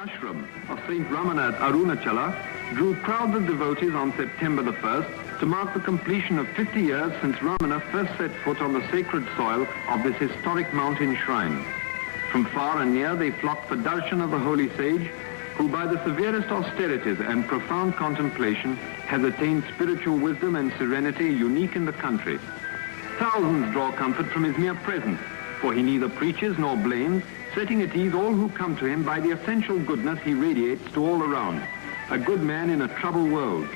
Ashram of Saint Ramana at Arunachala drew crowds of devotees on September the 1st to mark the completion of 50 years since Ramana first set foot on the sacred soil of this historic mountain shrine. From far and near they flocked for darshan of the holy sage, who by the severest austerities and profound contemplation has attained spiritual wisdom and serenity unique in the country. Thousands draw comfort from his mere presence, for he neither preaches nor blames, setting at ease all who come to him by the essential goodness he radiates to all around. A good man in a troubled world.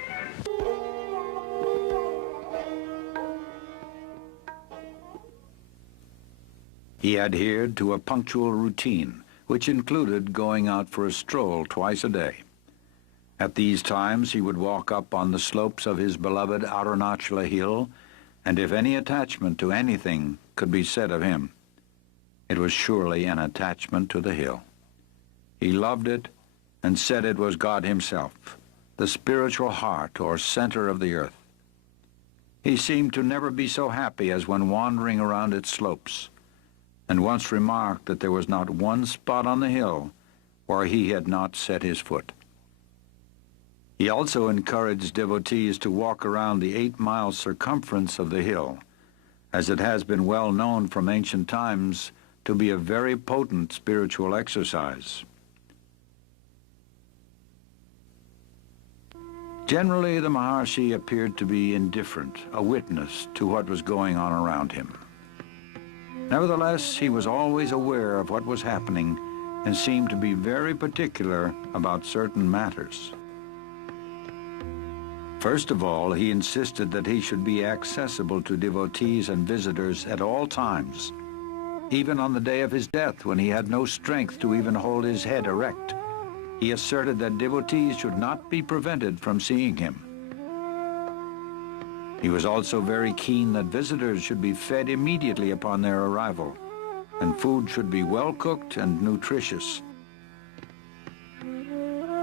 He adhered to a punctual routine, which included going out for a stroll twice a day. At these times he would walk up on the slopes of his beloved Arunachala hill, and if any attachment to anything could be said of him, it was surely an attachment to the hill. He loved it and said it was God himself, the spiritual heart or center of the earth. He seemed to never be so happy as when wandering around its slopes, and once remarked that there was not one spot on the hill where he had not set his foot. He also encouraged devotees to walk around the 8-mile circumference of the hill, as it has been well known from ancient times to be a very potent spiritual exercise. Generally, the Maharshi appeared to be indifferent, a witness to what was going on around him. Nevertheless, he was always aware of what was happening and seemed to be very particular about certain matters. First of all, he insisted that he should be accessible to devotees and visitors at all times, even on the day of his death when he had no strength to even hold his head erect. He asserted that devotees should not be prevented from seeing him. He was also very keen that visitors should be fed immediately upon their arrival, and food should be well cooked and nutritious.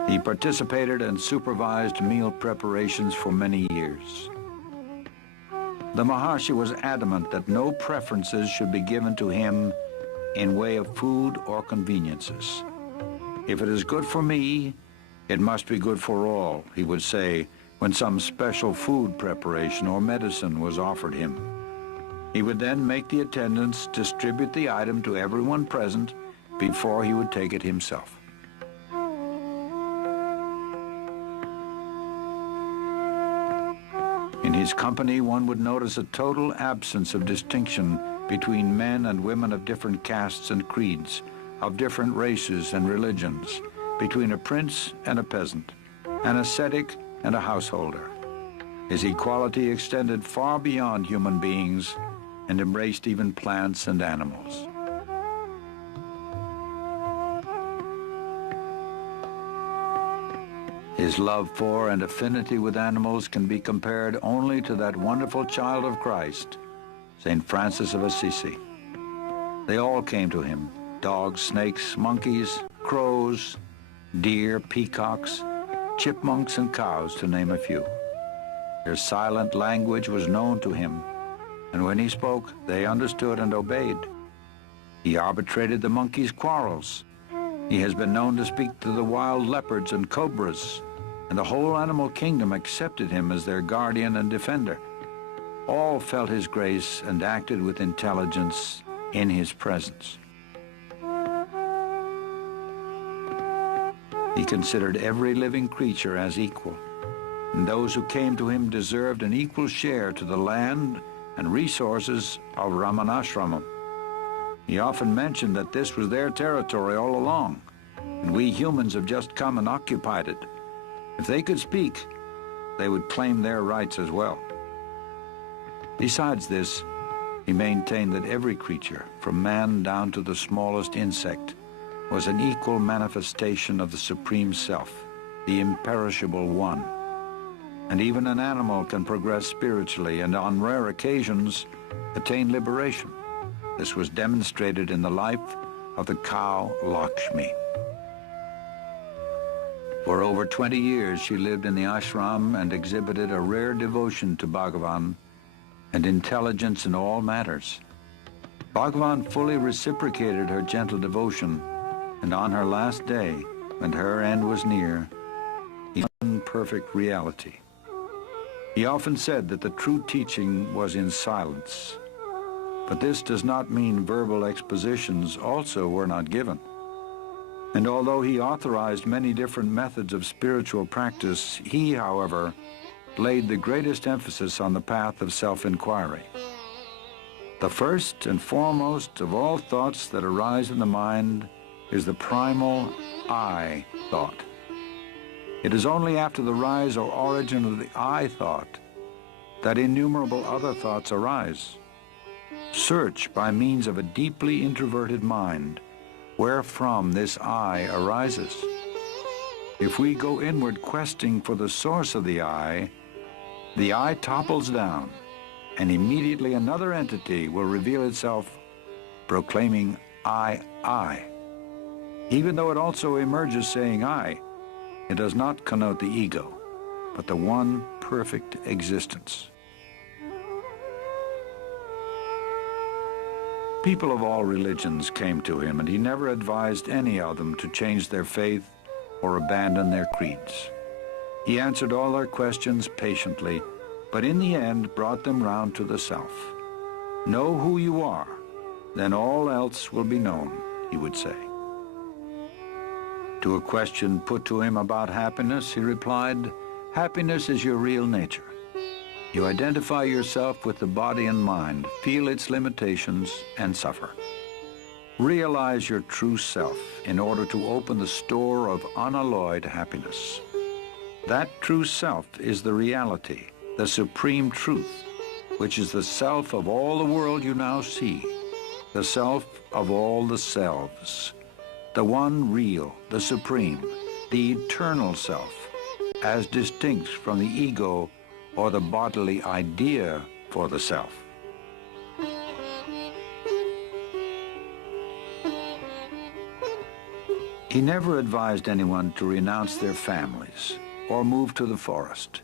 He participated and supervised meal preparations for many years. The Maharshi was adamant that no preferences should be given to him in way of food or conveniences. If it is good for me, it must be good for all, he would say when some special food preparation or medicine was offered him. He would then make the attendants distribute the item to everyone present before he would take it himself. In his company, one would notice a total absence of distinction between men and women of different castes and creeds, of different races and religions, between a prince and a peasant, an ascetic and a householder. His equality extended far beyond human beings and embraced even plants and animals. His love for and affinity with animals can be compared only to that wonderful child of Christ, St. Francis of Assisi. They all came to him, dogs, snakes, monkeys, crows, deer, peacocks, chipmunks, and cows, to name a few. Their silent language was known to him, and when he spoke, they understood and obeyed. He arbitrated the monkeys' quarrels. He has been known to speak to the wild leopards and cobras, and the whole animal kingdom accepted him as their guardian and defender. All felt his grace and acted with intelligence in his presence. He considered every living creature as equal, and those who came to him deserved an equal share to the land and resources of Ramanashram. He often mentioned that this was their territory all along, and we humans have just come and occupied it. If they could speak, they would claim their rights as well. Besides this, he maintained that every creature, from man down to the smallest insect, was an equal manifestation of the Supreme Self, the imperishable One. And even an animal can progress spiritually and on rare occasions attain liberation. This was demonstrated in the life of the cow Lakshmi. For over 20 years she lived in the ashram and exhibited a rare devotion to Bhagavan and intelligence in all matters. Bhagavan fully reciprocated her gentle devotion, and on her last day, and her end was near, he found perfect reality. He often said that the true teaching was in silence, but this does not mean verbal expositions also were not given. And although he authorized many different methods of spiritual practice, he, however, laid the greatest emphasis on the path of self-inquiry. The first and foremost of all thoughts that arise in the mind is the primal I thought. It is only after the rise or origin of the I thought that innumerable other thoughts arise. Search by means of a deeply introverted mind wherefrom this I arises. If we go inward questing for the source of the I topples down, and immediately another entity will reveal itself proclaiming I. Even though it also emerges saying I, it does not connote the ego, but the one perfect existence. People of all religions came to him, and he never advised any of them to change their faith or abandon their creeds. He answered all their questions patiently, but in the end brought them round to the self. Know who you are, then all else will be known, he would say. To a question put to him about happiness, he replied, happiness is your real nature. You identify yourself with the body and mind, feel its limitations, and suffer. Realize your true self in order to open the store of unalloyed happiness. That true self is the reality, the supreme truth, which is the self of all the world you now see, the self of all the selves, the one real, the supreme, the eternal self, as distinct from the ego or the bodily idea for the self. He never advised anyone to renounce their families or move to the forest.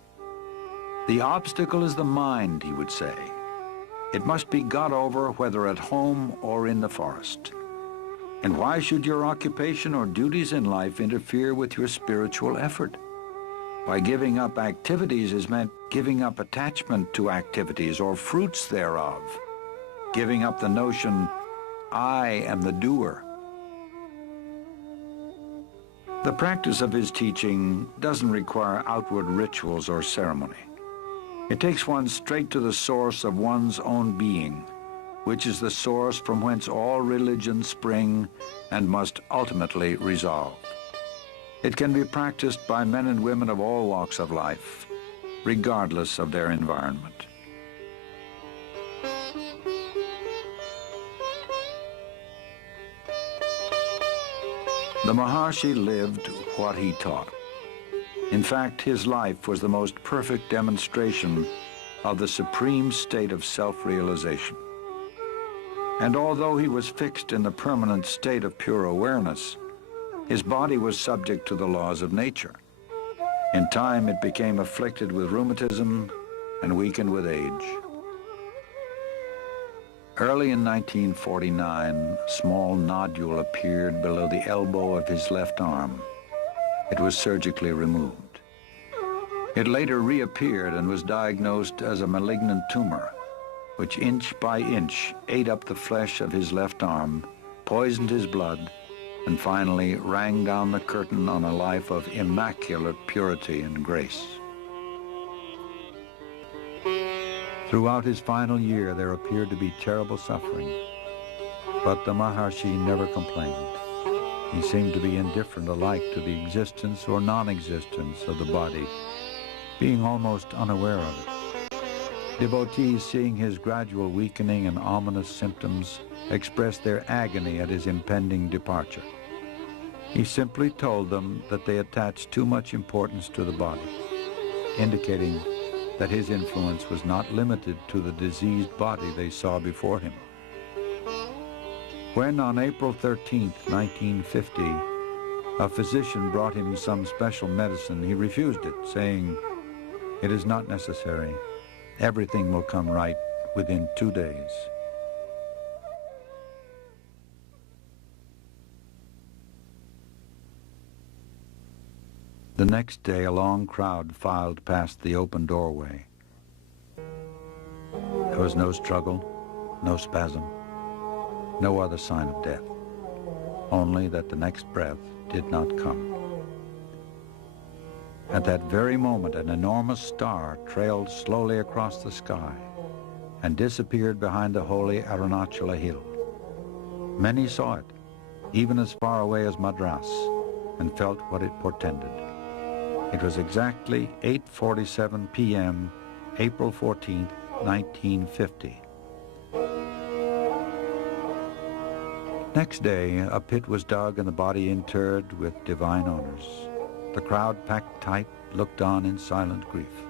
The obstacle is the mind, he would say. It must be got over whether at home or in the forest. And why should your occupation or duties in life interfere with your spiritual effort? By giving up activities is meant giving up attachment to activities or fruits thereof, giving up the notion, I am the doer. The practice of his teaching doesn't require outward rituals or ceremony. It takes one straight to the source of one's own being, which is the source from whence all religions spring and must ultimately resolve. It can be practiced by men and women of all walks of life, regardless of their environment. The Maharshi lived what he taught. In fact, his life was the most perfect demonstration of the supreme state of self-realization. And although he was fixed in the permanent state of pure awareness, his body was subject to the laws of nature. In time, it became afflicted with rheumatism and weakened with age. Early in 1949, a small nodule appeared below the elbow of his left arm. It was surgically removed. It later reappeared and was diagnosed as a malignant tumor, which inch by inch ate up the flesh of his left arm, poisoned his blood, and finally rang down the curtain on a life of immaculate purity and grace. Throughout his final year, there appeared to be terrible suffering, but the Maharshi never complained. He seemed to be indifferent alike to the existence or non-existence of the body, being almost unaware of it. Devotees, seeing his gradual weakening and ominous symptoms, expressed their agony at his impending departure. He simply told them that they attached too much importance to the body, indicating that his influence was not limited to the diseased body they saw before him. When on April 13, 1950, a physician brought him some special medicine, he refused it, saying, "It is not necessary. Everything will come right within 2 days." The next day, a long crowd filed past the open doorway. There was no struggle, no spasm, no other sign of death, only that the next breath did not come. At that very moment, an enormous star trailed slowly across the sky and disappeared behind the holy Arunachala hill. Many saw it, even as far away as Madras, and felt what it portended. It was exactly 8:47 p.m., April 14, 1950. Next day, a pit was dug and the body interred with divine honors. The crowd, packed tight, looked on in silent grief.